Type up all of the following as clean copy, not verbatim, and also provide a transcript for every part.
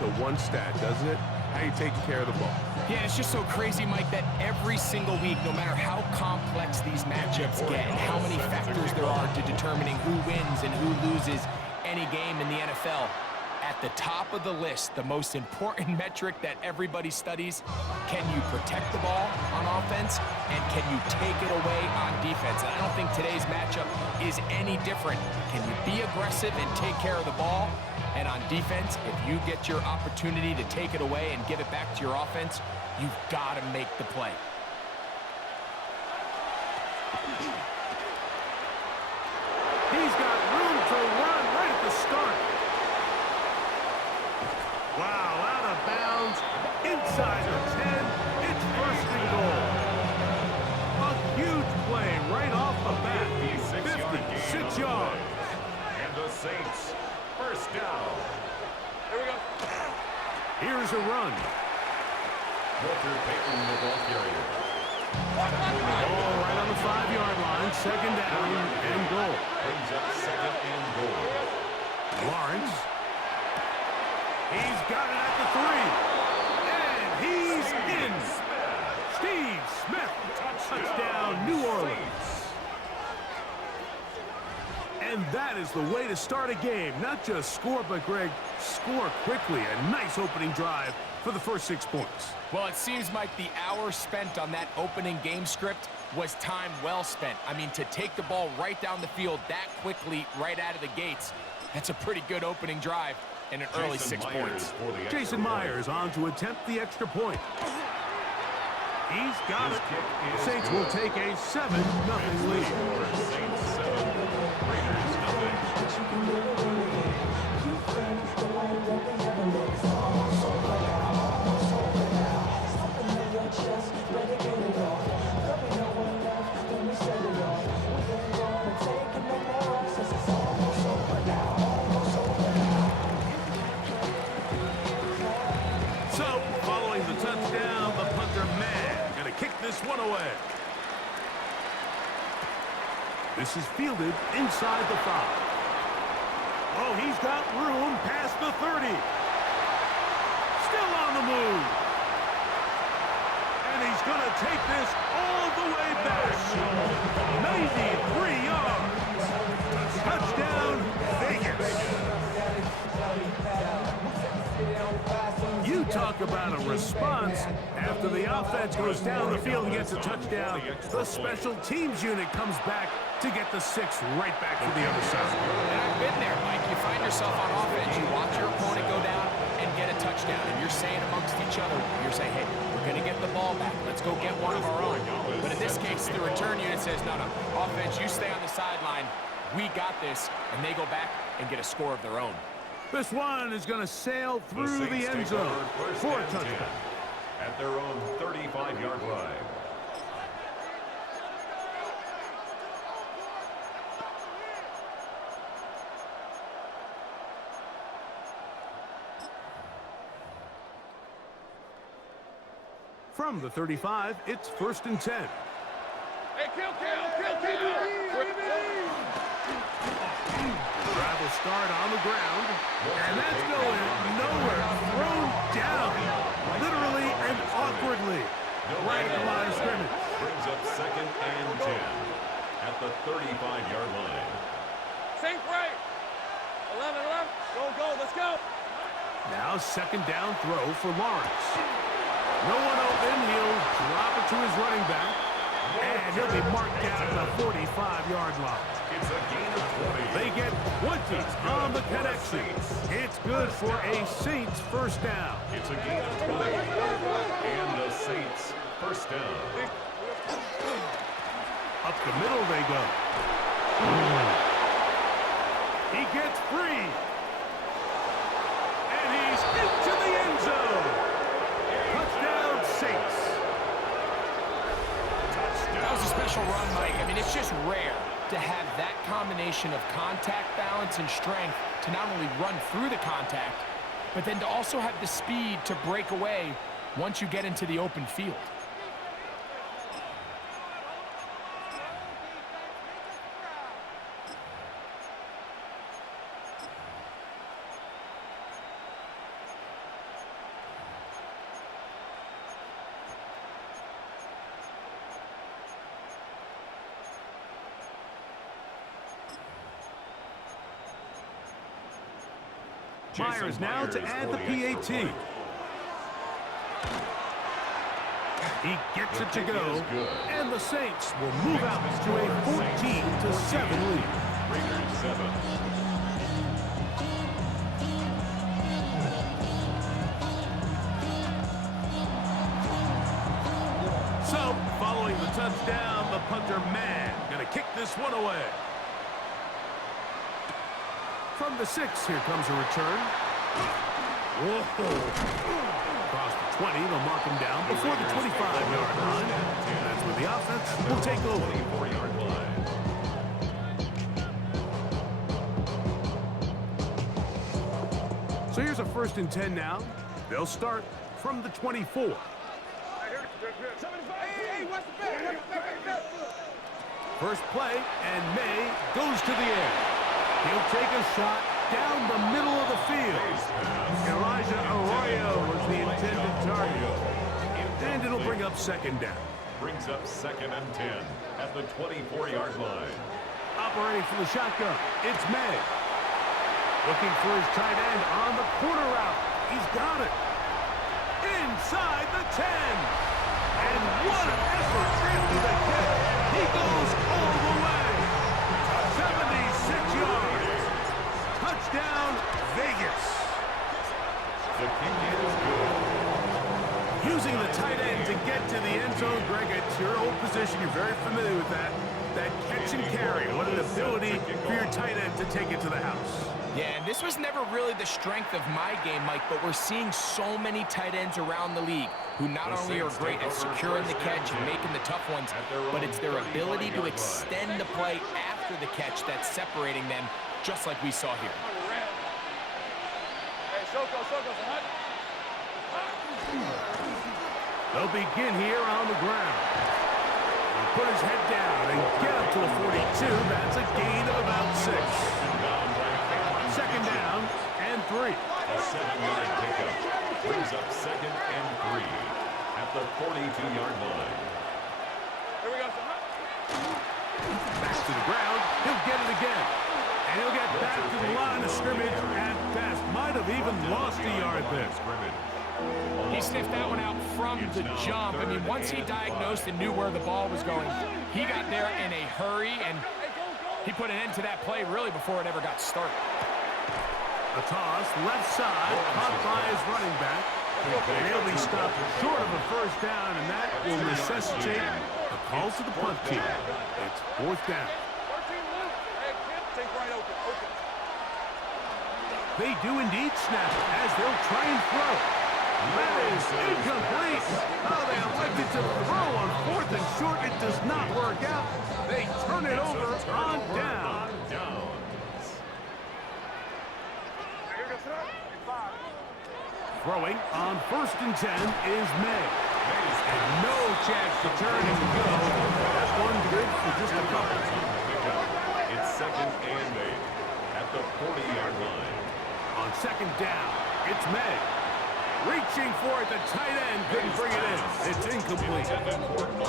to one stat, doesn't it? How you taking care of the ball. Yeah, it's just so crazy, Mike, that every single week, no matter how complex these matchups get and how many factors there are to determining who wins and who loses any game in the NFL, at the top of the list, the most important metric that everybody studies, can you protect the ball on offense and can you take it away on defense? And I don't think today's matchup is any different. Can you be aggressive and take care of the ball? And on defense, if you get your opportunity to take it away and give it back to your offense, you've got to make the play. He's got room to run right at the start. Wow, out of bounds, inside the 10, it's first and goal. A huge play right off the bat, 56 yards. And the Saints, first down. Here we go. Here's a run. Walter Payton, the ball carrier. Ball right on the 5-yard line, second down and goal. Brings up second and goal. Lawrence. He's got it at the 3. And he's in. Steve Smith. Touchdown, New Orleans. And that is the way to start a game. Not just score, but, Greg, score quickly. A nice opening drive for the first 6 points. Well, it seems like the hour spent on that opening game script was time well spent. I mean, to take the ball right down the field that quickly right out of the gates, that's a pretty good opening drive and an early 6 points. Jason Myers on to attempt the extra point. He's got it. Saints will take a 7-0 lead. Saints 7, Raiders nothing. So, following the touchdown, the punter man gonna kick this one away. This is fielded inside the 5. Oh, he's got room past the 30. Still on the move. And he's going to take this all the way back. 93 yards. Touchdown, Vegas. You talk about a response. After the offense goes down the field and gets a touchdown, the special teams unit comes back to get the 6 right back to the other side. And I've been there, Mike. You find yourself on offense, you watch your opponent go down and get a touchdown, and you're saying amongst each other, you're saying, hey, we're going to get the ball back. Let's go get one of our own. But in this case, the return unit says, no, offense, you stay on the sideline. We got this, and they go back and get a score of their own. This one is going to sail through the end zone for a touchdown. At their own 35-yard line. From the 35, it's first and 10. Hey, kill. Drive will start on the ground, and that's going nowhere. Thrown down, literally and awkwardly, right at the line of scrimmage. Brings up second and 10 at the 35-yard line. Saint right. 11. Go. Let's go. Now second down throw for Lawrence. No one open. He'll drop it to his running back, and he'll be marked down at the 45-yard line. It's a gain of 20. They get 20 on the connection. It's good for a Saints first down. It's a gain of 20. And the Saints first down. Up the middle they go. He gets free. And he's into the end zone. Touchdown, Saints. That was a special run, Mike. I mean, it's just rare to have that combination of contact balance and strength to not only run through the contact, but then to also have the speed to break away once you get into the open field. Myers now to add the PAT. He gets it to go, and the Saints will move out to a 14-7 lead. Raiders 7. So, following the touchdown, the punter man gonna kick this one away. From the 6, here comes a return. Whoa! Across the 20, they'll mark him down before the 25-yard line. That's where the offense will take over. 24-yard line. So here's a 1st and 10 now. They'll start from the 24. First play, and May goes to the air. He'll take a shot down the middle of the field. Elijah Arroyo was the intended target. And it'll bring up 2nd down. Brings up 2nd and 10 at the 24-yard line. Operating from the shotgun, it's May. Looking for his tight end on the corner route. He's got it. Inside the 10. And what an effort after the catch. He goes all the way. 76 yards. Touchdown, Vegas. The kick is good. Using the tight end to get to the end zone, Greg, it's your old position. You're very familiar with that. That catch and carry. What an ability for your tight end to take it to the house. Yeah, and this was never really the strength of my game, Mike, but we're seeing so many tight ends around the league who not only are great at securing the catch and making the tough ones, but it's their ability to extend the play after the catch that's separating them, just like we saw here. They'll begin here on the ground. He'll put his head down and get up to the 42. That's a gain of about 6. 2nd down and 3. A 7-yard pickup brings up 2nd and 3 at the 42-yard line. Here we go. Back to the ground. He'll get it again. And he'll get back to the line of scrimmage at best. Might have even lost a yard there. He sniffed that one out from the jump. I mean, once he diagnosed and knew where the ball was going, he got there in a hurry, and he put an end to that play really before it ever got started. A toss, left side, caught by his running back. And he'll be stopped short of a 1st down, and that will necessitate a call to the punt team. It's 4th down. They do indeed snap it as they'll try and throw. That is incomplete. Oh, they elected to throw on 4th and short. It does not work out. They turn it over on down. Throwing on 1st and 10 is May. And no chance to turn and go. That one good for just a couple. It's 2nd and 8 at the 40-yard line. On 2nd down, it's May. Reaching for it, the tight end couldn't bring it in. It's incomplete.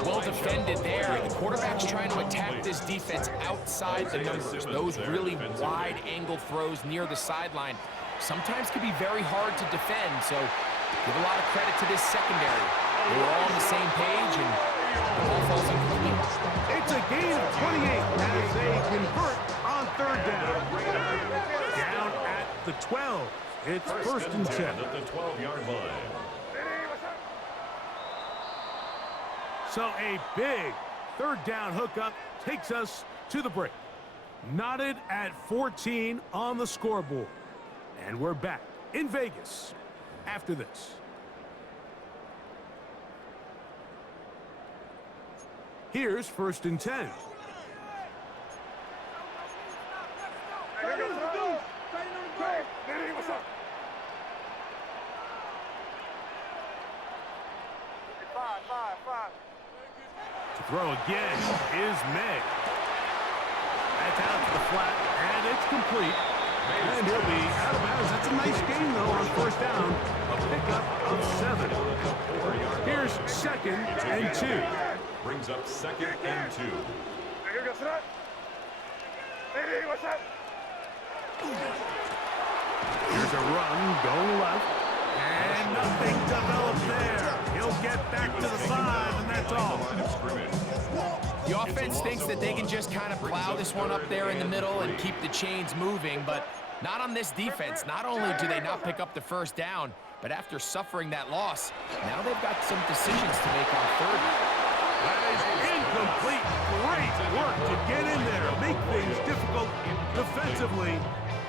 Well defended there. The quarterback's trying to attack this defense outside the numbers. Those really wide angle throws near the sideline sometimes can be very hard to defend, so give a lot of credit to this secondary. They were all on the same page, and the ball falls incomplete. It's a gain of 28 as they convert on 3rd down. Down at the 12. It's 1st and 10. At the 12-yard line. So a big 3rd down hookup takes us to the break. Knotted at 14 on the scoreboard. And we're back in Vegas after this. Here's 1st and 10. To throw again is May. That's out to the flat, and it's complete. And he'll be out of bounds. That's a nice game, though, on 1st down. A pickup of 7. Here's 2nd and 2. Brings up 2nd and 2. Here's a run going left. And nothing developed there. He'll get back to the 5, and that's all. The offense thinks that they can just kind of plow this one up there in the middle and keep the chains moving, but not on this defense. Not only do they not pick up the first down, but after suffering that loss, now they've got some decisions to make on third. That is incomplete. Great work to get in there, make things difficult defensively,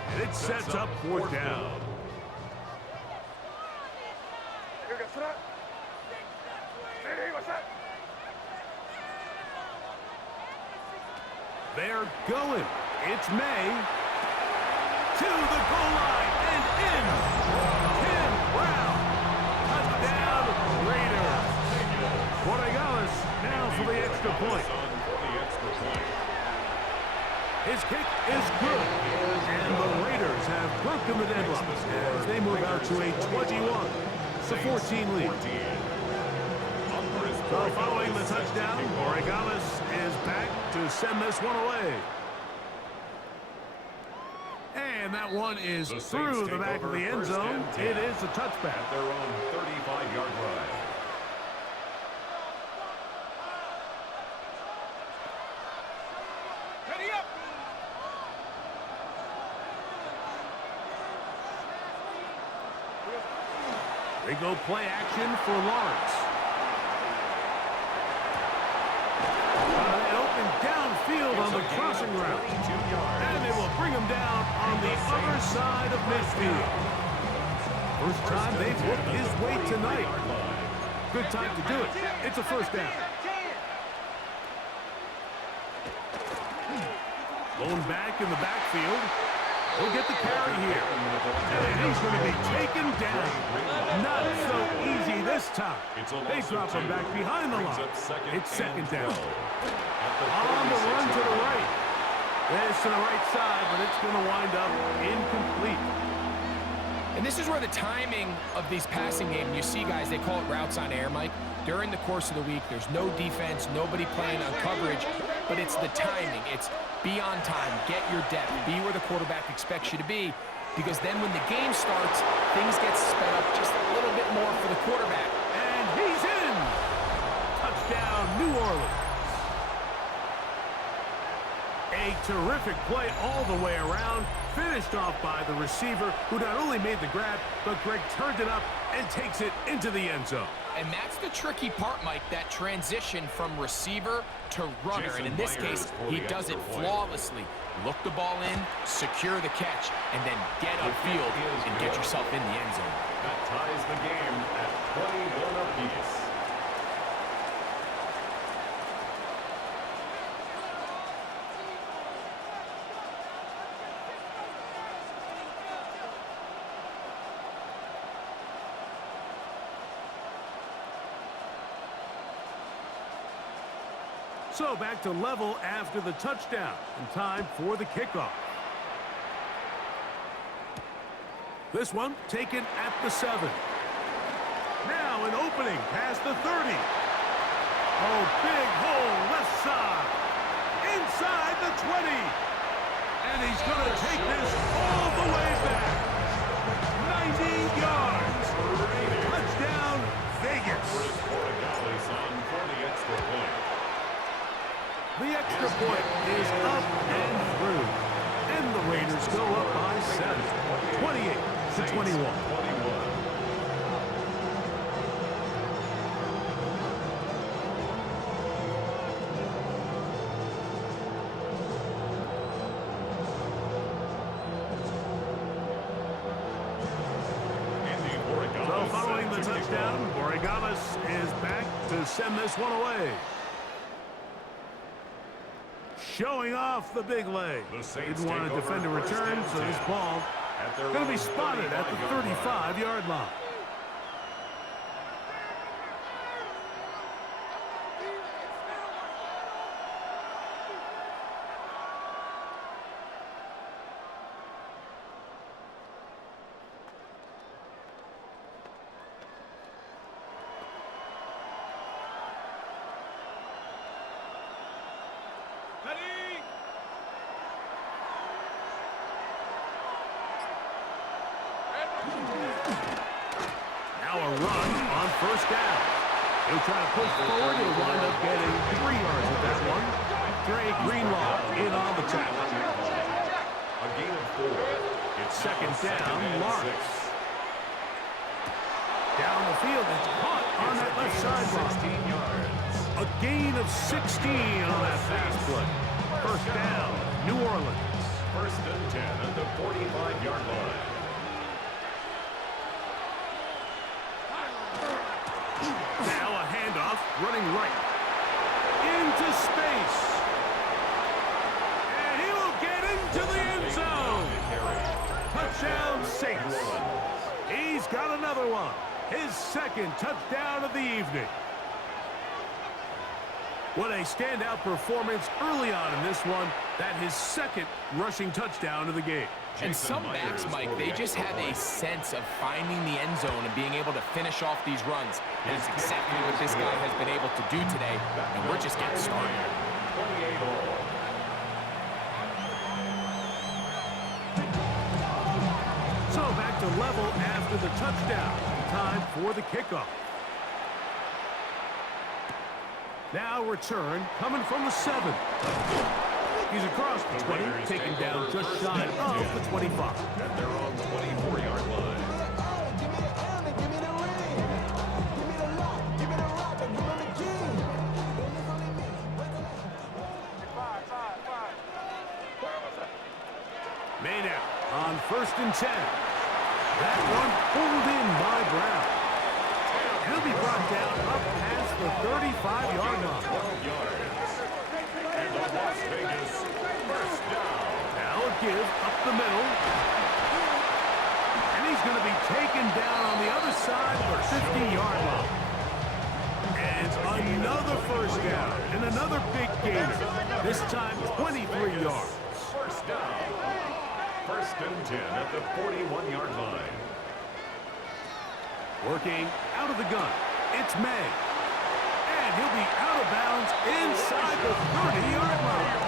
and it sets up fourth down. They're going. It's May. To the goal line and in. Tim Brown. Touchdown, Raiders. Borregales now for the extra point. His kick is good. And the Raiders have broken the deadlock as they move out to a 21-14 lead. So following the touchdown, Borregales is back to send this one away. And that one is through the back of the end zone. It is a touchback. At their own 35-yard line. Ready up! They go play action for Lawrence. An open downfield on the crossing route. And they will bring him down on the other side of midfield. First time they've looked his way tonight. Good time to do it. It's a first down. Going back in the backfield. He'll get the carry here. And he's going to be taken down. Not so easy this time. They drop him back behind the line. It's second down. On the run to the right. This to the right side, but it's going to wind up incomplete. And this is where the timing of these passing games, you see guys, they call it routes on air, Mike. During the course of the week, there's no defense, nobody playing on coverage, but it's the timing. It's be on time, get your depth, be where the quarterback expects you to be, because then when the game starts, things get sped up just a little bit more for the quarterback. And he's in! Touchdown, New Orleans. A terrific play all the way around, finished off by the receiver, who not only made the grab, but Greg turned it up and takes it into the end zone. And that's the tricky part, Mike, that transition from receiver to runner. And in this case, he does it flawlessly. Look the ball in, secure the catch, and then get upfield and get yourself in the end zone. That ties the game at 21 apiece. So back to level after the touchdown, and time for the kickoff. This one taken at the 7. Now an opening past the 30. Oh, big hole left side. Inside the 20. And he's going to take this all the way back. 90 yards. Touchdown, Vegas. The extra point is up and through. And the Raiders go up by 7. 28-21. So following the touchdown, Borregales is back to send this one away. Showing off the big leg. Didn't want to defend a return, so this ball going to be spotted at the 35-yard line. first down. He'll try to push forward. He'll wind up getting 3 yards with that one. Dre Greenlaw in on the tackle. A gain of 4. It's Second down, and Lawrence. 6. Down the field, it's caught on that left sideline. 16 yards. A gain of 16 on that pass play. First down, New Orleans. First and 10 at the 45-yard line. Now a handoff, running right. Into space. And he will get into the end zone. Touchdown, Saints. He's got another one. His second touchdown of the evening. What a standout performance early on in this one. That his second rushing touchdown of the game. And some backs, Mike, they just have a sense of finding the end zone and being able to finish off these runs. That's exactly what this guy has been able to do today, and we're just getting started. 28 all. So back to level after the touchdown. Time for the kickoff. Now return coming from the 7. He's across the 20, taken down just shy of the 25. And they're on the 24-yard line. Maynard on first and 10. That one pulled in by Brown. He'll be brought down up past the 35-yard line. 12 yards. And the Las Vegas first down. Now a give up the middle. And he's going to be taken down on the other side of the 50-yard line. And another first down and another big gainer. This time 23 yards. First down. First and 10 at the 41-yard line. Working out of the gun. It's May. And he'll be out of bounds inside the 30-yard line.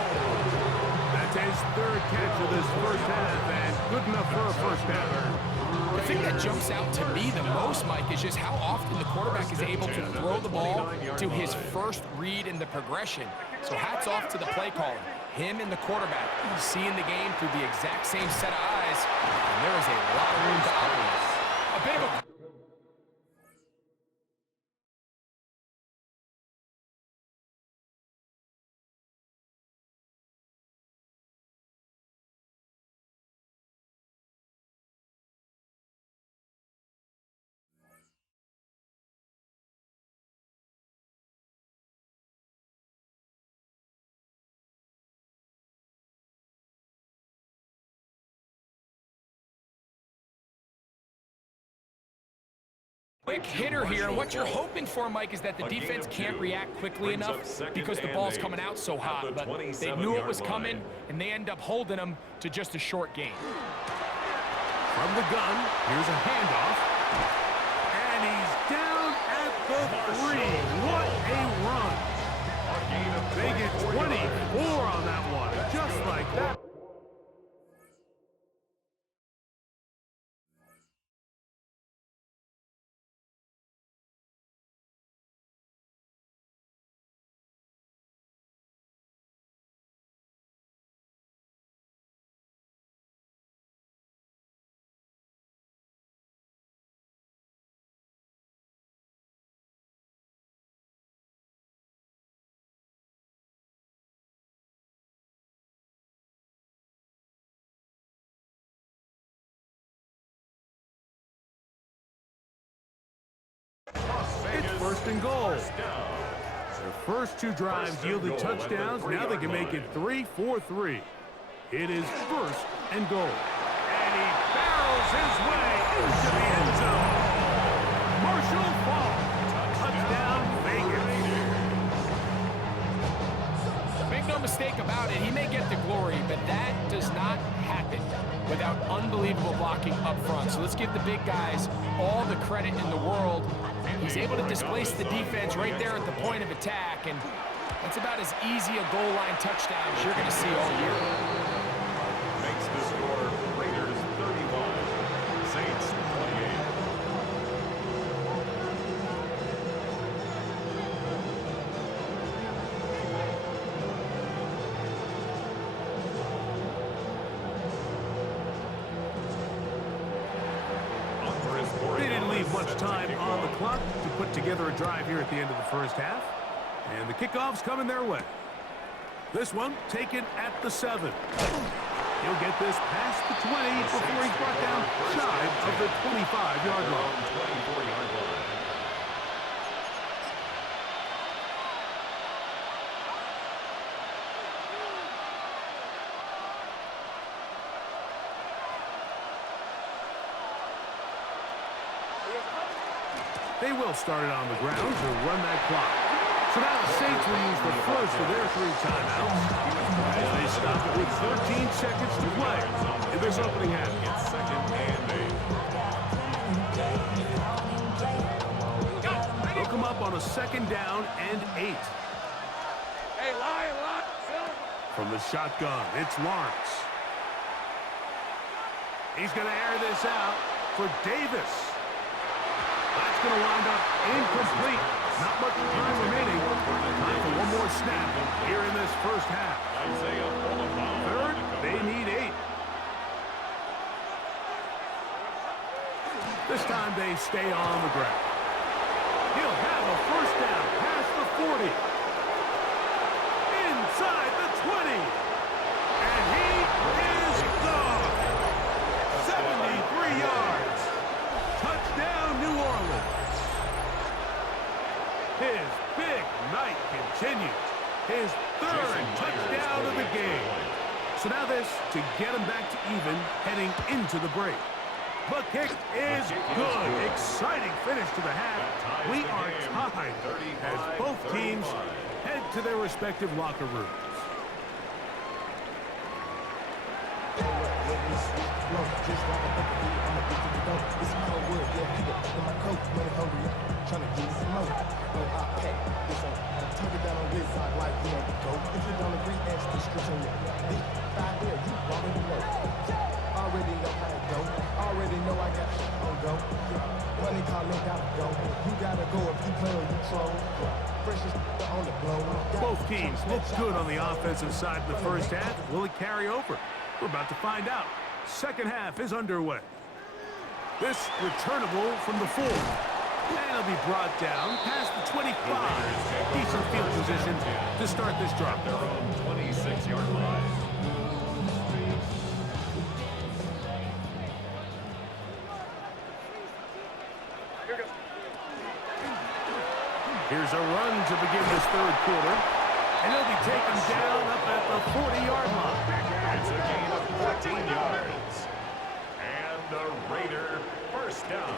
That's his third catch of this first half, and good enough for a first down. The thing that jumps out to me the most, Mike, is just how often the quarterback is able to throw the ball to his first read in the progression. So hats off to the play caller. Him and the quarterback seeing the game through the exact same set of eyes, and there is a lot of room to operate. A bit of a... quick hitter here. What you're hoping for, Mike, is that the defense can't react quickly enough because the ball's coming out so hot. But they knew it was coming, and they end up holding them to just a short gain. From the gun, here's a handoff. And he's down at the 3. What a run. They get 24 on that one, just like that. It's first and goal. Their first 2 drives yielded touchdowns. Now they can make it 3-4-3. It is first and goal. And he barrels his way into the end zone. Marshall Faulk. Touchdown, Vegas. Make no mistake about it, he may get the glory, but that does not happen without unbelievable blocking up front. So let's give the big guys all the credit in the world. He's able to displace the defense right there at the point of attack, and that's about as easy a goal line touchdown as you're going to see all year. Makes the score Raiders 31, Saints 28. much time on the clock to put together a drive here at the end of the first half. And the kickoff's coming their way. This one taken at the 7. He'll get this past the 20 before he's brought down shy of the 25-yard line. 24-yard line. They will start it on the ground to run that clock. So now the Saints will use the first of their 3 timeouts as they stop it with 13 seconds to play in this opening half. It's 2nd and 8. They'll come up on a 2nd down and 8. Hey, Lion, From the shotgun, it's Lawrence. He's going to air this out for Davis. That's going to wind up incomplete. Not much time remaining. Time for one more snap here in this first half. Third, they need 8. This time they stay on the ground. He'll have a first down past the 40. Inside the 20. And he is gone. 73 yards. Touchdown, New Orleans. His big night continues. His 3rd touchdown of the game. So now this to get him back to even heading into the break. The kick is good. Exciting finish to the half. We are tied as both teams head to their respective locker rooms. Already know I got shit on go. Money calling, gotta go. You gotta go if you play or you troll. Freshest on the blow. Both teams look good on the offensive side in the first half. Will it carry over? We're about to find out. Second half is underway. This returnable from the 4. And it'll be brought down past the 25. Decent field position to start this drive. Their own 26-yard line. Here's a run to begin this 3rd quarter. And he'll be taken down up at the 40-yard line. It's a gain of 14 yards. And the Raider first down.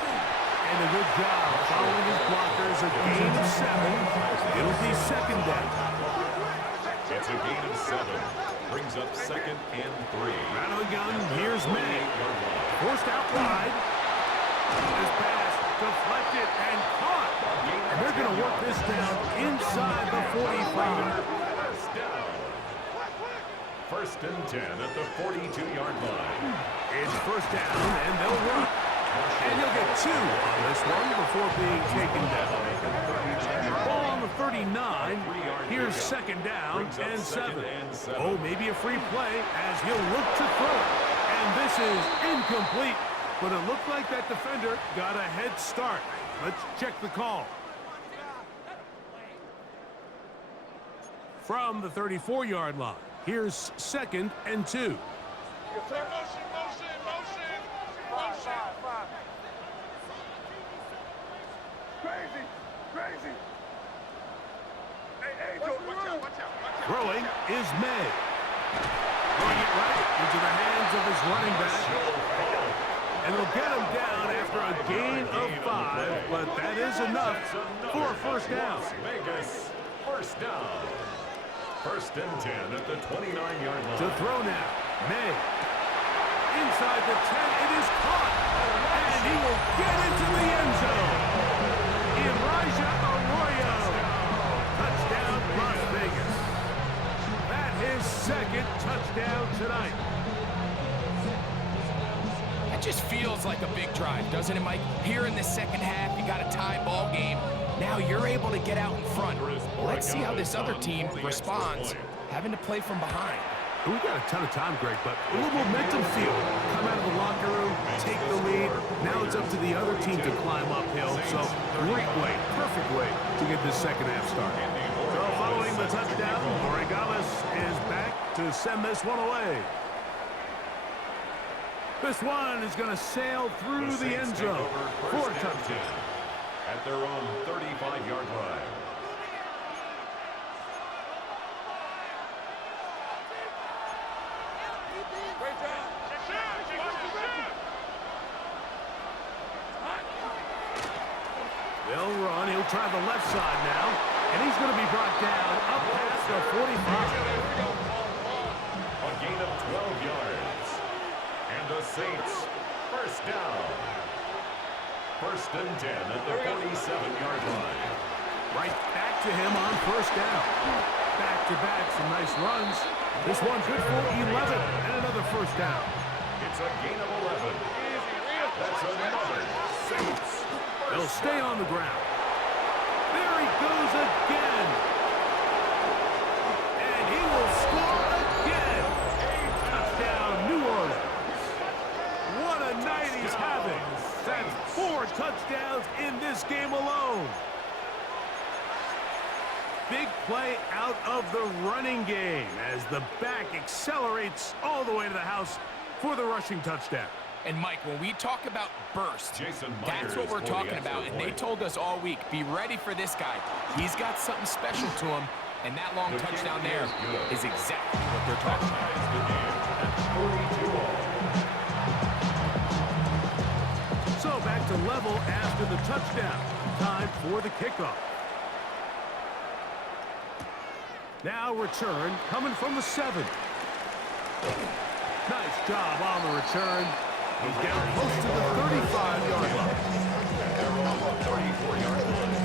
And a good job following his blockers. A gain of 7. It'll be 2nd down. It's a gain of 7. Brings up 2nd and 3. Out of the gun, here's May. Forced out wide. This pass deflected and caught. And they're going to work this down inside the 45. First down. 1st and 10 at the 42-yard line. It's first down, and they'll run. And he'll get 2 on this one before being taken down. Ball on the 39. Here's 2nd down and 7. Oh, maybe a free play as he'll look to throw it. And this is incomplete. But it looked like that defender got a head start. Let's check the call. From the 34-yard line, here's 2nd and 2. Crazy. Throwing is May. Throwing it right into the hands of his running back. And they'll get him down after a gain of 5, but that is enough for a first down. Vegas, first down. 1st and 10 at the 29-yard line. To throw now, May. Inside the 10, it is caught. And he will get into the end zone. Elijah Arroyo. Touchdown, Las Vegas. That is 2nd touchdown tonight. It just feels like a big drive, doesn't it, Mike? Here in the second half, you got a tie ball game. Now you're able to get out in front. Let's see how this other team responds, having to play from behind. We've got a ton of time, Greg, but a little momentum feel. Come out of the locker room, take the lead. Now it's up to the other team to climb uphill, so great way, perfect way to get this second half started. So following the touchdown, Morales is back to send this one away. This one is going to sail through the end zone for a touchdown. At their own 35-yard line. They'll run. He'll try the left side now. And he's going to be brought down up past the 45. A gain of 12 yards. And the Saints, first down. First and 10 at the 47-yard line. Right back to him on first down. Back-to-back, some nice runs. This one good for 11 and another first down. It's a gain of 11. That's another Saints. They'll stay on the ground. There he goes again. And he will score again. Touchdown, New Orleans. What a night he's having. That's 4 touchdowns in this game alone. Big play out of the running game as the back accelerates all the way to the house for the rushing touchdown. And Mike, when we talk about burst, that's what we're talking about. And they told us all week, be ready for this guy. He's got something special to him. And that long touchdown there is exactly what they're talking about. So back to level after the touchdown. Time for the kickoff. Now return coming from the 7. Nice job on the return. He's down close to the 35-yard line. 34-yard line.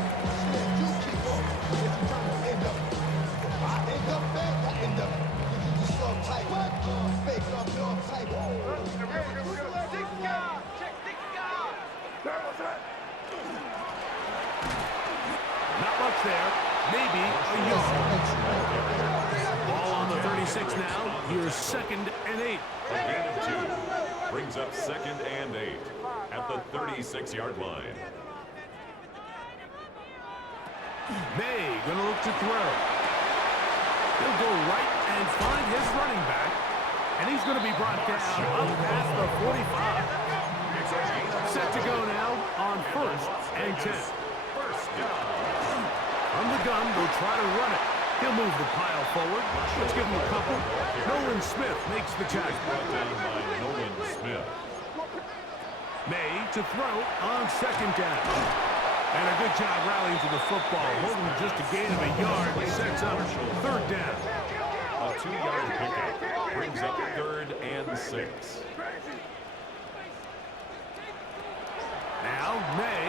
Not much there. Maybe a yard. Ball on the 36 now. Here's 2nd and 8. A gain of 2 brings up 2nd and 8 at the 36-yard line. May gonna look to throw. He'll go right and find his running back, and he's gonna be brought down up past the 45. Set to go now on 1st and 10. First down. From the gun, they'll try to run it. He'll move the pile forward. Let's give him a couple. Nolan Smith makes the tackle. Brought down by Nolan Smith. May to throw on 2nd down. And a good job rallying to the football. Holding just a gain of a yard. Sets up 3rd down. A 2-yard pickup brings up 3rd and 6. Now May.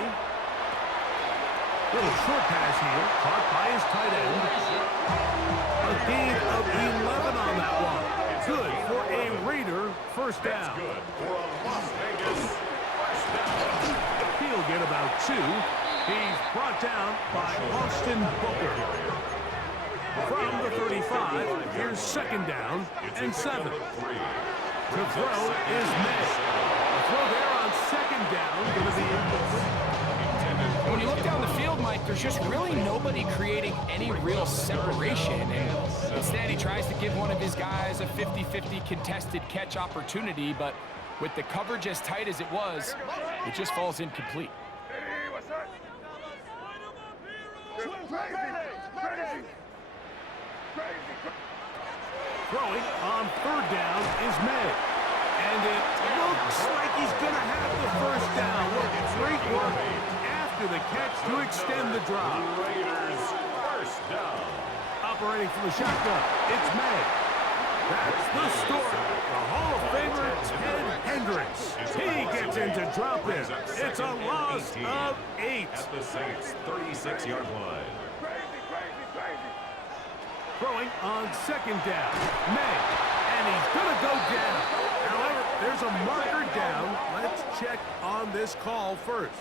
Little short pass here. Caught by his tight end. A gain of 11 on that one. Good for a Raider first down. Good for a Las Vegas first down. He'll get about 2. He's brought down by Austin Booker. From the 35, here's 2nd down and 7. The throw is May. The throw there on 2nd down going to be incomplete. When you look down the field, Mike, there's just really nobody creating any real separation. And instead, he tries to give one of his guys a 50-50 contested catch opportunity, but with the coverage as tight as it was, it just falls incomplete. Throwing on 3rd down is May. And it looks like he's going to have the first down. Look, great work after the catch to extend the drop. Raiders first down. Operating from the shotgun, it's May. That's the story. The Hall of Famer, Ted Hendricks. He gets into drop in. It's a loss of 8. At the Saints' 36-yard line. Throwing on 2nd down, May. And he's going to go down. However, there's a marker down. Let's check on this call first.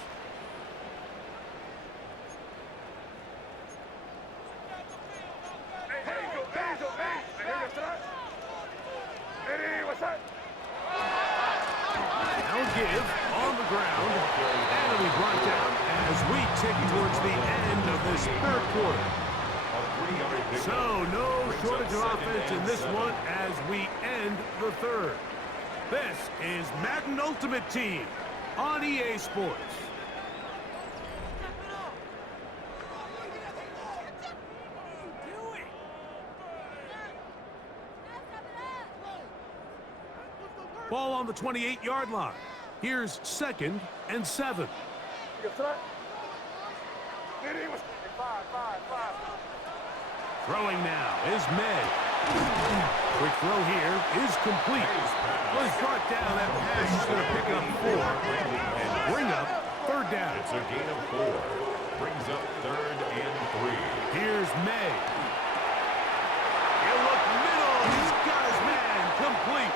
Now give on the ground. And it'll be brought down as we tick towards the end of this third quarter. So, no shortage of offense in this one as we end the third. This is Madden Ultimate Team on EA Sports. Ball on the 28-yard line. Here's 2nd and 7. Throwing now is May. Quick throw here is complete. Was brought down. That pass is going to pick up 4 and bring up 3rd down. It's a gain of 4. Brings up 3rd and 3. Here's May. He'll look middle. He's got his man complete.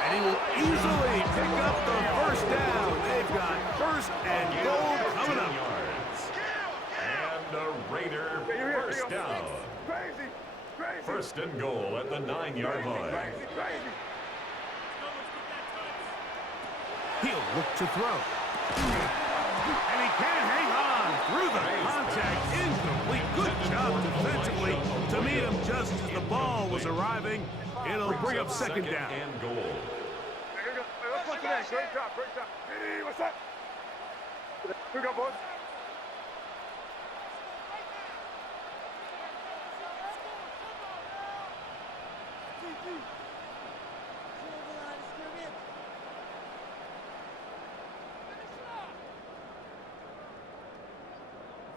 And he will easily pick up the 1st down. They've got 1st and goal coming up. And a Raider 1st down. 1st and goal at the 9-yard line. He'll look to throw. And he can't hang on through the contact. Incomplete. Good job defensively to meet him just as the ball was arriving. It'll bring up 2nd down. And goal. Great job, great job. Hey, what's up? Here we go, boys.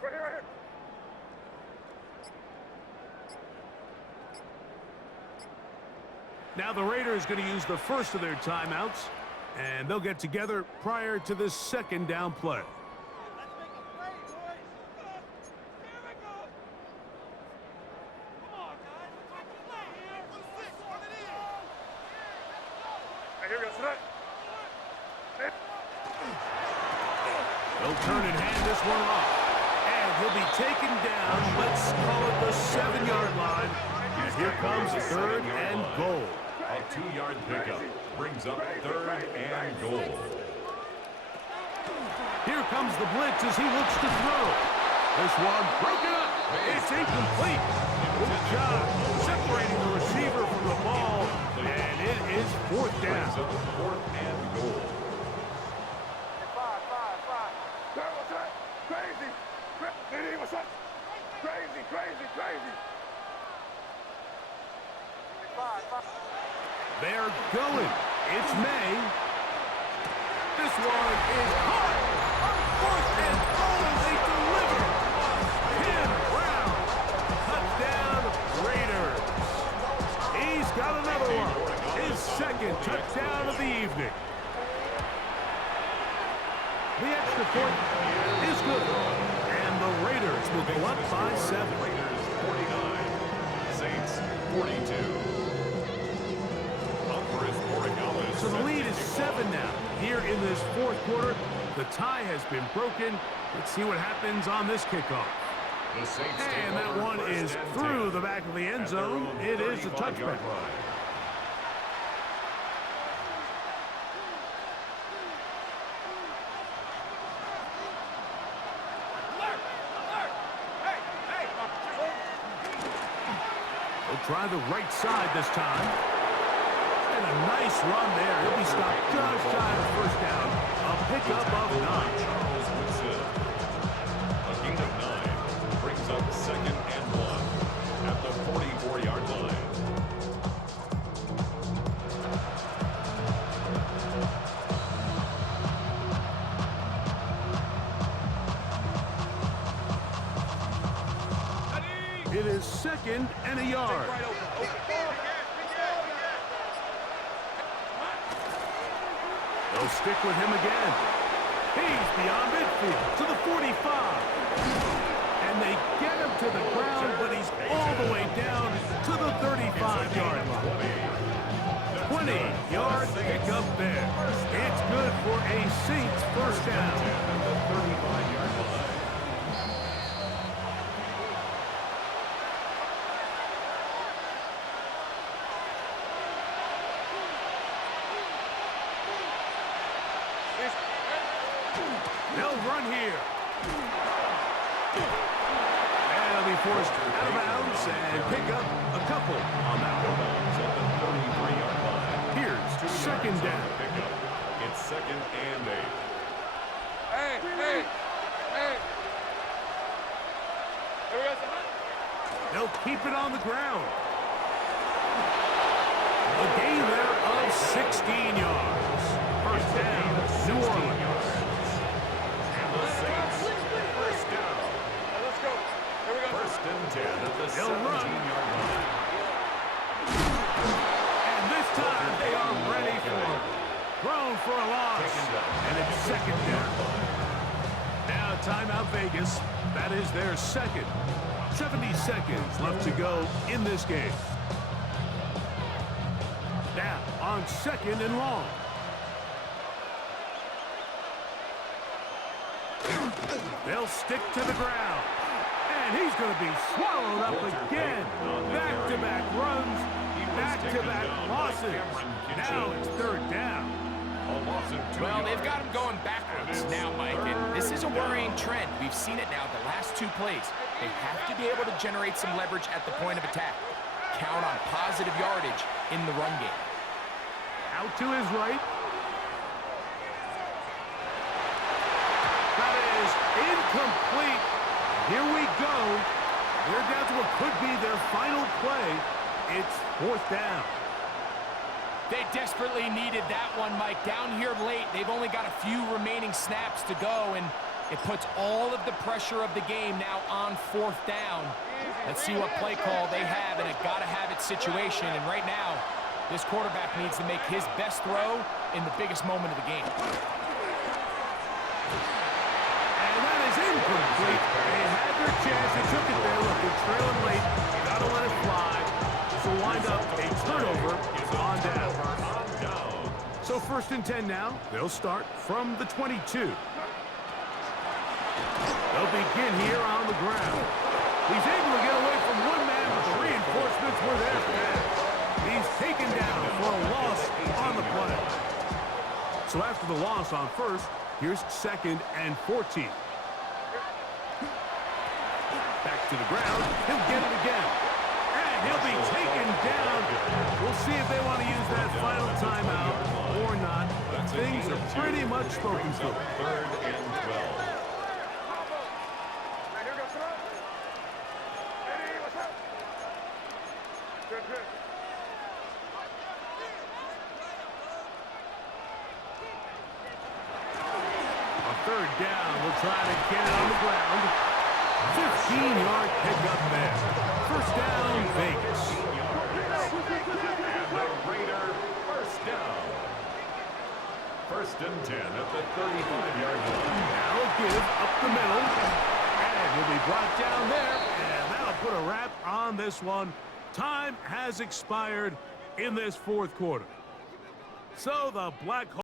Right here, right here. Now the Raiders going to use the first of their timeouts, and they'll get together prior to this 2nd down play. Let's make a play, boys. Here we go. Come on, guys. Let's make a play here. Run it in. Hey, here we go. Sit up. They'll turn and hand this one off. And he'll be taken down. Let's call it the 7-yard line. And here comes 3rd and goal. A 2-yard pickup brings up 3rd and goal. Here comes the blitz as he looks to throw. This one broken up. It's incomplete. Good job separating the receiver from the ball. And it is 4th down. 4th and goal. Five. What's up? Crazy. Diddy, what's up? Crazy. Five. They're going. It's May. This one is hard. On 4th and goal, they deliver. Tim Brown. Touchdown, Raiders. He's got another one. His 2nd touchdown of the evening. The extra point is good. And the Raiders will go up by 7. Raiders 49. Saints 42. So the lead is 7 now. Here in this 4th quarter, the tie has been broken. Let's see what happens on this kickoff. The Saints And that one is through the back of the end zone. It is a touchback. They'll try the right side this time. And a nice run there. He'll be stopped just shy of 1st down. A pickup of 9. Charles Woodson. A gain of 9 brings up 2nd and 1 at the 44-yard line. It is 2nd and a yard. They'll stick with him again. He's beyond midfield to the 45. And they get him to the ground, but he's all the way down to the 35-yard line. 20-yard pickup there. It's good for a Saints 1st down. At the 35-yard line. They'll run here. And they'll be forced out of bounds and pick up a couple on that one. At the 33-yard line. Here's second down. It's second and 8. Hey, hey, hey. Here we go, son. They'll keep it on the ground. A gain there of 16 yards. First down, New Orleans. And the Saints, first down. Let's go. Here we go. First and 10 at the They'll run. 17-yard line. And this time they are ready for it. Thrown for a loss. And it's second down. Now timeout Vegas. That is their second. 70 seconds left to go in this game. Now on second and long. They'll stick to the ground. And he's going to be swallowed up again. Back-to-back runs, back-to-back losses. Now it's third down. Well, they've got him going backwards now, Mike, and this is a worrying trend. We've seen it now the last two plays. They have to be able to generate some leverage at the point of attack. Count on positive yardage in the run game. Out to his right. That is incomplete. Here we go. They're down to what could be their final play. It's fourth down. They desperately needed that one, Mike. Down here late, they've only got a few remaining snaps to go, and it puts all of the pressure of the game now on fourth down. Let's see what play call they have in a gotta-have-it situation, and right now, this quarterback needs to make his best throw in the biggest moment of the game. And that is incomplete. They had their chance. They took it there. Look, they're trailing late. Gotta let it fly. So wind up a turnover on down. So first and 10 now. They'll start from the 22. They'll begin here on the ground. He's able to get away from one man, but the reinforcements were there fast. He's taken down for a loss on the play. So after the loss on first, here's second and 14. Back to the ground. He'll get it again. And he'll be taken down. We'll see if they want to use that final timeout or not. Things are pretty much spoken for. Third and 12. Here we go, son. Hey, what's up? Good, good. On third down, we'll try to get it on the ground. 15-yard pickup there. First down, Vegas. And the Raider, first down. First and 10 at the 35-yard line. Now a give up the middle. And he'll be brought down there. And that'll put a wrap on this one. Time has expired in this fourth quarter. So the Black